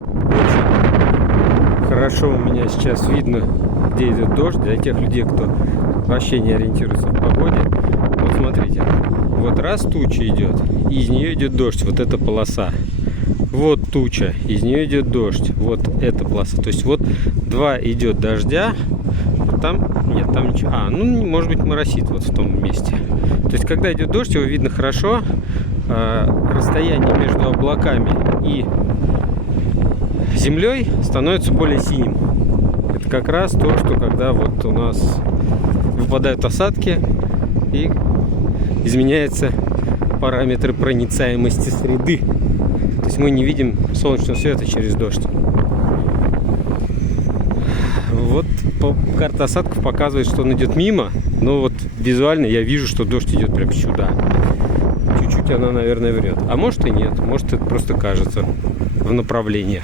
Очень хорошо у меня сейчас видно, где идет дождь. Для тех людей, кто вообще не ориентируется в погоде. Вот смотрите, вот раз туча идет, и из нее идет дождь, вот эта полоса. Вот туча, из нее идет дождь, вот эта полоса. То есть вот два идет дождя, там нет, там ничего. Ну может быть моросит вот в том месте. То есть когда идет дождь, его видно хорошо. Расстояние между облаками и землей становится более синим. Это как раз то, что когда вот у нас выпадают осадки и изменяются параметры проницаемости среды. То есть мы не видим солнечного света через дождь. Вот карта осадков показывает, что он идет мимо, но вот визуально я вижу, что дождь идет прям сюда. Чуть-чуть она, наверное, врет. А может и нет, может это просто кажется в направлениях.